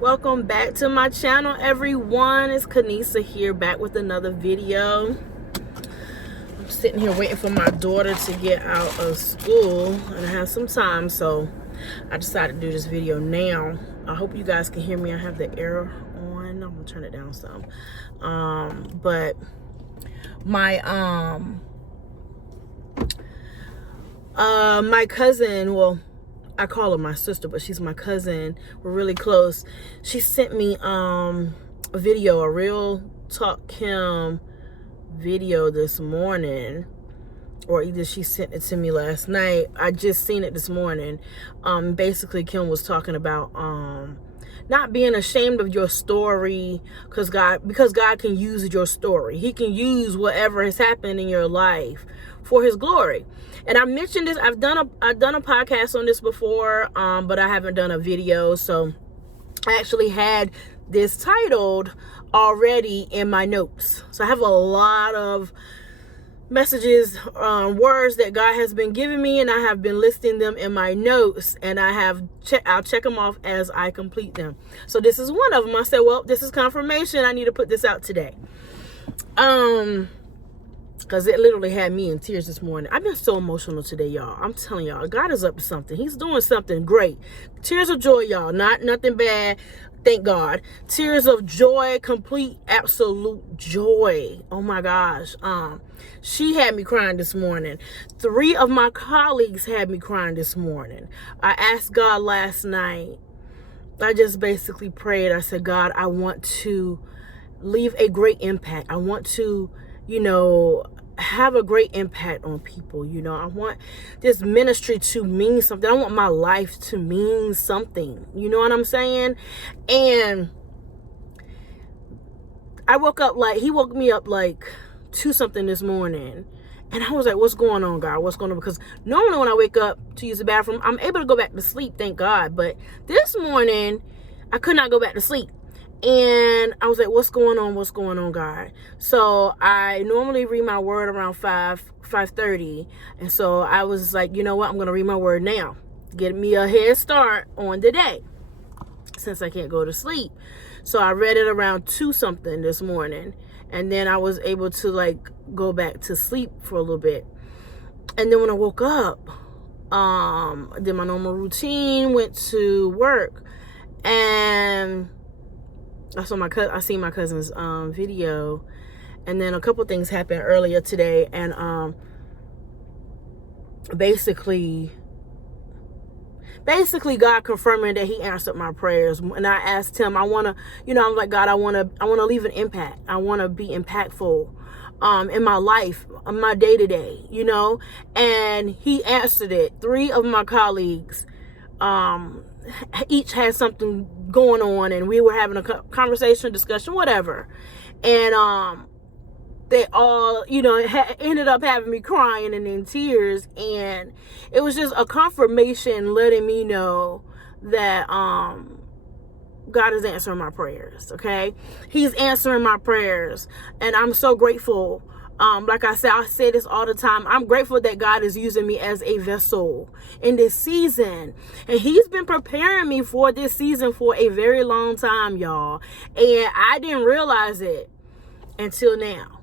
Welcome back to my channel, everyone. It's Kanisa here, back with another video. I'm sitting here waiting for my daughter to get out of school, and I have some time, so I decided to do this video now. I hope you guys can hear me. I have the air on. I'm gonna turn it down some. But my cousin, well, I call her my sister, but she's my cousin. We're really close. She sent me a video, a Real Talk Kim video this morning, or either she sent it to me last night. I just seen it this morning. Basically, Kim was talking about not being ashamed of your story, because God can use your story. He can use whatever has happened in your life for His glory. And I mentioned this. I've done a podcast on this before, but I haven't done a video. So I actually had this titled already in my notes. So I have a lot of messages, words that God has been giving me, and I have been listing them in my notes, and I'll check them off as I complete them. So this is one of them. I said, well, this is confirmation. I need to put this out today. Because it literally had me in tears this morning. I've been so emotional today, y'all. I'm telling y'all, God is up to something. He's doing something great. Tears of joy, y'all. Nothing bad. Thank God. Tears of joy, complete, absolute joy. Oh my gosh. She had me crying this morning. 3 of my colleagues had me crying this morning. I asked God last night. I just basically prayed. I said, God, I want to leave a great impact. I want to, have a great impact on people. I want this ministry to mean something. I want my life to mean something. You know what I'm saying? And I woke up he woke me up 2 something this morning. And I was like, what's going on, God? What's going on? Because normally when I wake up to use the bathroom, I'm able to go back to sleep, thank God. But this morning, I could not go back to sleep. And I was like, what's going on? What's going on, God? So I normally read my word around 5:30. And so I was like, you know what? I'm going to read my word now. Get me a head start on the day, since I can't go to sleep. So I read it around 2 something this morning. And then I was able to go back to sleep for a little bit. And then when I woke up, did my normal routine, went to work, and I seen my cousin's video, and then a couple things happened earlier today, and basically God confirming that He answered my prayers. And I asked Him, I'm like, God, I want to leave an impact. I want to be impactful in my life, in my day-to-day, and He answered it. 3 of my colleagues each had something going on, and we were having a conversation, discussion, whatever, and they all ended up having me crying and in tears. And it was just a confirmation letting me know that God is answering my prayers. Okay, He's answering my prayers, and I'm so grateful. Like I say this all the time. I'm grateful that God is using me as a vessel in this season. And He's been preparing me for this season for a very long time, y'all. And I didn't realize it until now.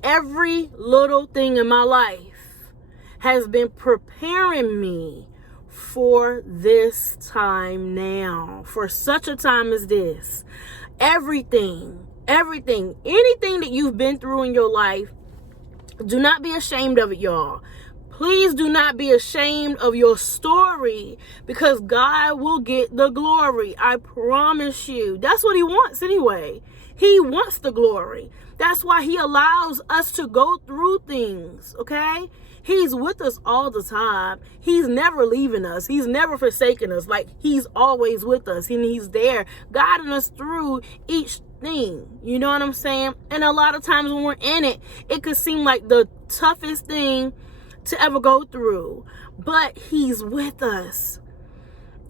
Every little thing in my life has been preparing me for this time now. For such a time as this. Everything, anything that you've been through in your life, do not be ashamed of it, y'all. Please do not be ashamed of your story, because God will get the glory. I promise you. That's what He wants anyway. He wants the glory. That's why He allows us to go through things, okay? He's with us all the time. He's never leaving us. He's never forsaken us. He's always with us, and He's there guiding us through each thing. You know what I'm saying? And a lot of times when we're in it, it could seem like the toughest thing to ever go through, but He's with us.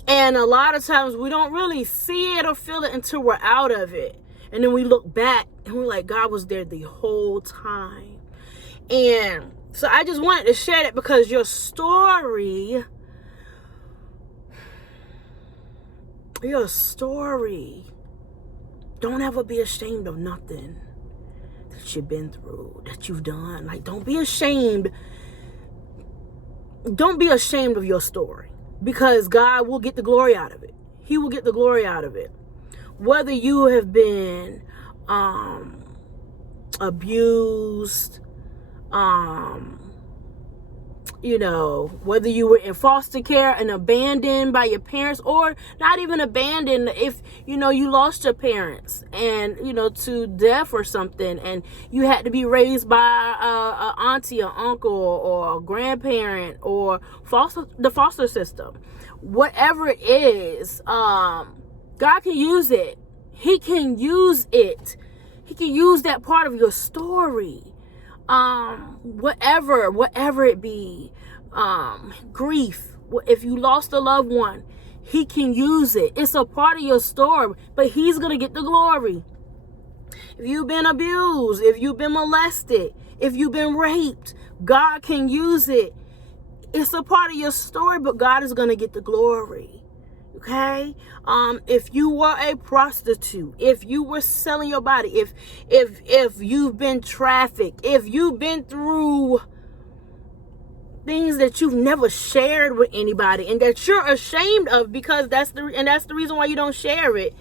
And a lot of times we don't really see it or feel it until we're out of it. And then we look back and we're like, God was there the whole time. And so I just wanted to share that, because your story Your story. Don't ever be ashamed of nothing that you've been through, that you've done. Like, don't be ashamed. Don't be ashamed of your story, because God will get the glory out of it. He will get the glory out of it. Whether you have been abused, whether you were in foster care and abandoned by your parents, or not even abandoned, if you lost your parents and to death or something, and you had to be raised by a auntie or uncle or a grandparent or the foster system, whatever it is, God can use it. He can use it. He can use that part of your story. Whatever it be, grief, if you lost a loved one, he can use it. It's a part of your story, but he's gonna get the glory. If you've been abused, if you've been molested, if you've been raped, God can use it. It's a part of your story, but God is gonna get the glory. Okay? If you were a prostitute, if you were selling your body, if you've been trafficked, if you've been through things that you've never shared with anybody and that you're ashamed of, because that's the reason why you don't share it.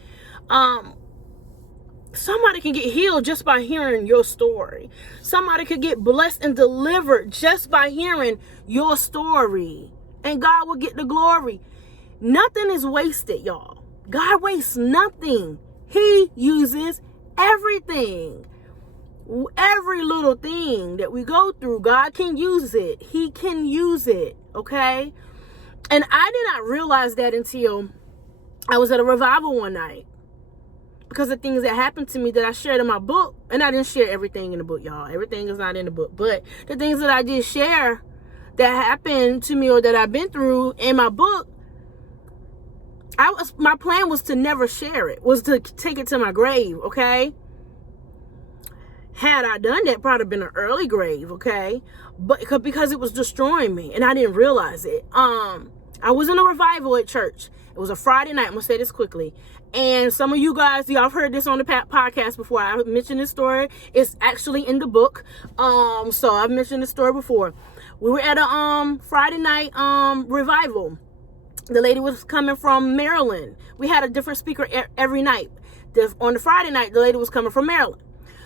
Somebody can get healed just by hearing your story. Somebody could get blessed and delivered just by hearing your story, and God will get the glory. Nothing is wasted, y'all. God wastes nothing. He uses everything. Every little thing that we go through, God can use it. He can use it, okay? And I did not realize that until I was at a revival one night, because of things that happened to me that I shared in my book. And I didn't share everything in the book, y'all. Everything is not in the book. But the things that I did share that happened to me or that I've been through in my book, my plan was to never share it, was to take it to my grave, okay? Had I done that, probably been an early grave, okay? But because it was destroying me and I didn't realize it. I was in a revival at church. It was a Friday night. I'm gonna say this quickly. And some of you guys, y'all have heard this on the podcast before. I mentioned this story. It's actually in the book. So I've mentioned this story before. We were at a Friday night revival. The lady was coming from Maryland. We had a different speaker every night. On the Friday night, the lady was coming from Maryland.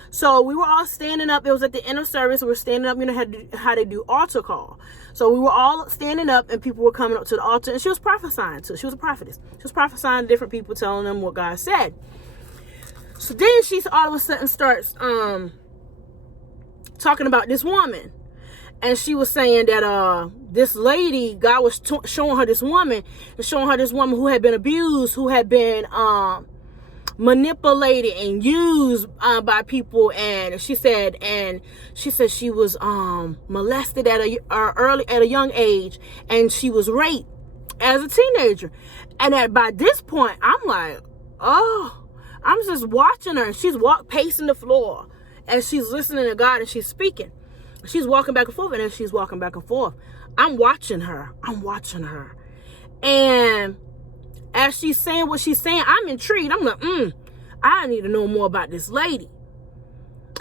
So we were all standing up. It was at the end of service. We were standing up. You know how they do altar call. So we were all standing up, and people were coming up to the altar. And she was prophesying to. She was a prophetess. She was prophesying to different people, telling them what God said. So then she all of a sudden starts talking about this woman. And she was saying that this lady, God was showing her this woman, and showing her this woman who had been abused, who had been manipulated and used by people. And she said she was molested at a young age, and she was raped as a teenager. And by this point, I'm like, oh, I'm just watching her, and she's pacing the floor, and she's listening to God, and she's speaking. She's walking back and forth, and as she's walking back and forth, I'm watching her. And as she's saying what she's saying, I'm intrigued. I'm like, I need to know more about this lady.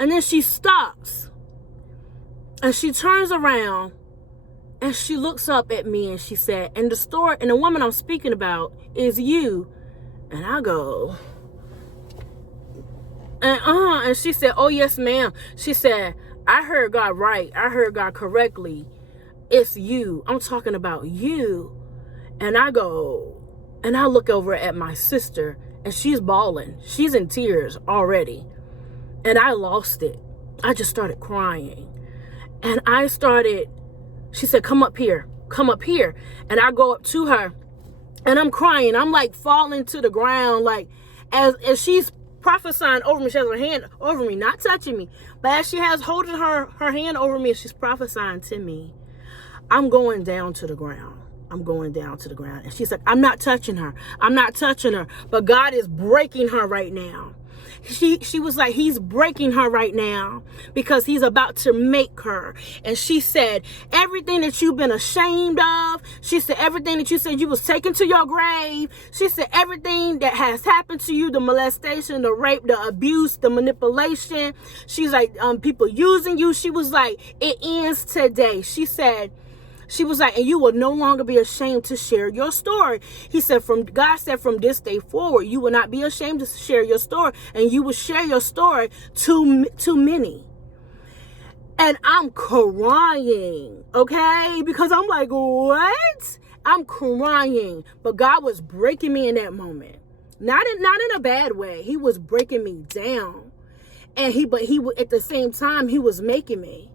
And then she stops, and she turns around, and she looks up at me, and she said, and the woman I'm speaking about is you. And I go, and she said, oh yes, ma'am. She said, I heard God right. I heard God correctly. It's you. I'm talking about you. And I go, and I look over at my sister, and she's bawling. She's in tears already. And I lost it. I just started crying. And she said, come up here. And I go up to her, and I'm crying. I'm like falling to the ground, like as she's prophesying over me. She has her hand over me, not touching me, but as she has holding her hand over me, she's prophesying to me. I'm going down to the ground. And she's like, I'm not touching her. But God is breaking her right now. She was like, he's breaking her right now because he's about to make her. And she said, everything that you've been ashamed of, she said, everything that you said you was taken to your grave, she said, everything that has happened to you, the molestation, the rape, the abuse, the manipulation, she's like, people using you, she was like, it ends today. She was like, and you will no longer be ashamed to share your story. He said, God said, from this day forward, you will not be ashamed to share your story, and you will share your story to many. And I'm crying, okay? Because I'm like, what? I'm crying. But God was breaking me in that moment. Not in a bad way. He was breaking me down. And he at the same time, he was making me.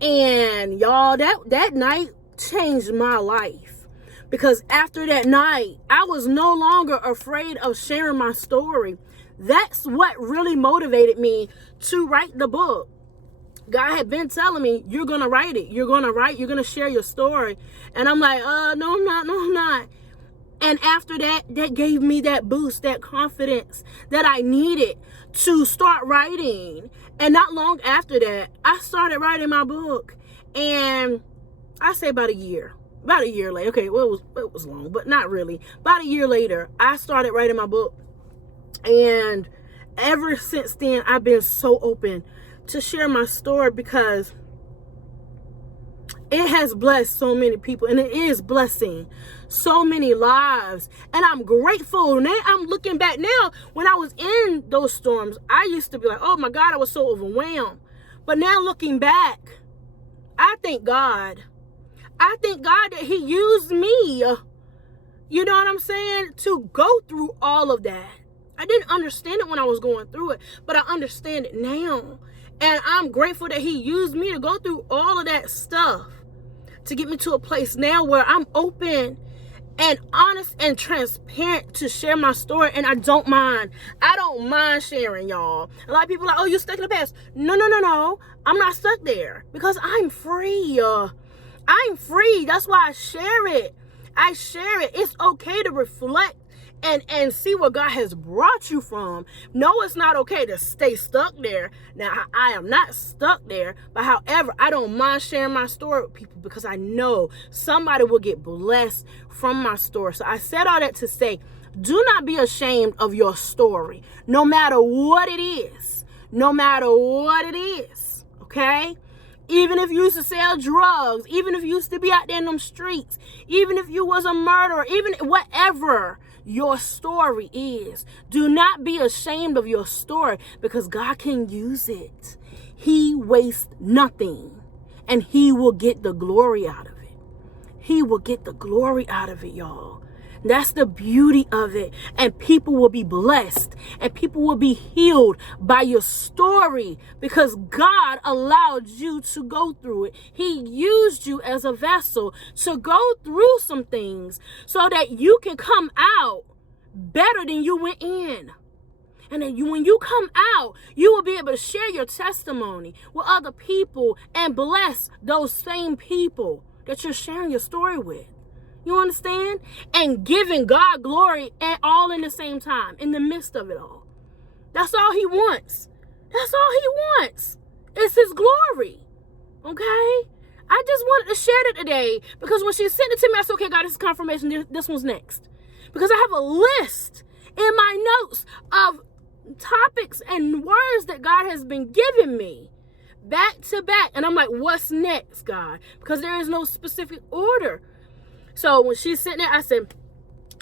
And y'all, that night changed my life, because after that night, I was no longer afraid of sharing my story. That's what really motivated me to write the book. God had been telling me, you're going to write it. You're going to share your story. And I'm like, no, I'm not. And after that gave me that boost, that confidence that I needed to start writing. And not long after that, I started writing my book. And I say about a year later. Okay, well, it was long, but not really. About a year later, I started writing my book. And ever since then, I've been so open to share my story, because it has blessed so many people, and it is blessing so many lives. And I'm grateful. Now I'm looking back now, when I was in those storms, I used to be like, oh my God, I was so overwhelmed. But now looking back, I thank God. I thank God that he used me, you know what I'm saying, to go through all of that. I didn't understand it when I was going through it, but I understand it now. And I'm grateful that he used me to go through all of that stuff to get me to a place now where I'm open and honest and transparent to share my story. And I don't mind. I don't mind sharing, y'all. A lot of people are like, oh, you're stuck in the past. No. I'm not stuck there, because I'm free. I'm free. That's why I share it. It's okay to reflect and see what God has brought you from. No, it's not okay to stay stuck there. Now, I am not stuck there, but however, I don't mind sharing my story with people, because I know somebody will get blessed from my story. So I said all that to say, do not be ashamed of your story, no matter what it is. No matter what it is, okay? Even if you used to sell drugs, even if you used to be out there in them streets, even if you was a murderer, even whatever your story is, do not be ashamed of your story, because God can use it. He wastes nothing, and he will get the glory out of it. He will get the glory out of it, y'all. That's the beauty of it. And people will be blessed, and people will be healed by your story, because God allowed you to go through it. He used you as a vessel to go through some things so that you can come out better than you went in. And then when you come out, you will be able to share your testimony with other people and bless those same people that you're sharing your story with. You understand? And giving God glory and all in the same time, in the midst of it all. That's all he wants. That's all he wants. It's his glory. Okay? I just wanted to share it today, because when she sent it to me, I said, okay, God, this is confirmation. This one's next. Because I have a list in my notes of topics and words that God has been giving me back to back. And I'm like, what's next, God? Because there is no specific order. So when she sent it, I said,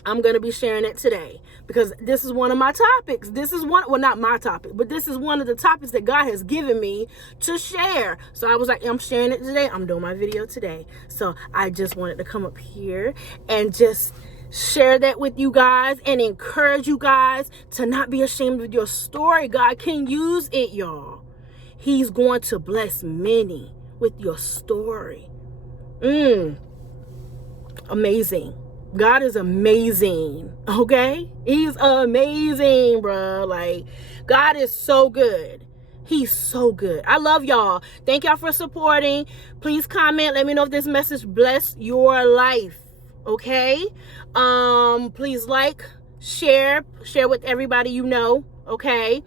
I'm going to be sharing it today, because this is one of my topics. This is one, well, not my topic, but this is one of the topics that God has given me to share. So I was like, I'm sharing it today. I'm doing my video today. So I just wanted to come up here and just share that with you guys and encourage you guys to not be ashamed of your story. God can use it, y'all. He's going to bless many with your story. Amazing. God is amazing. Okay? He's amazing, bro. Like, God is so good. He's so good. I love y'all. Thank y'all for supporting. Please comment. Let me know if this message blessed your life. Okay? Please like, share with everybody you know. okay?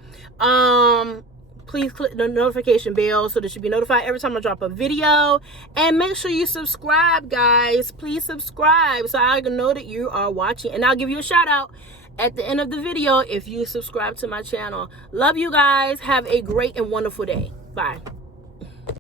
Please click the notification bell so that you'll be notified every time I drop a video. And make sure you subscribe, guys. Please subscribe so I can know that you are watching. And I'll give you a shout out at the end of the video if you subscribe to my channel. Love you guys. Have a great and wonderful day. Bye.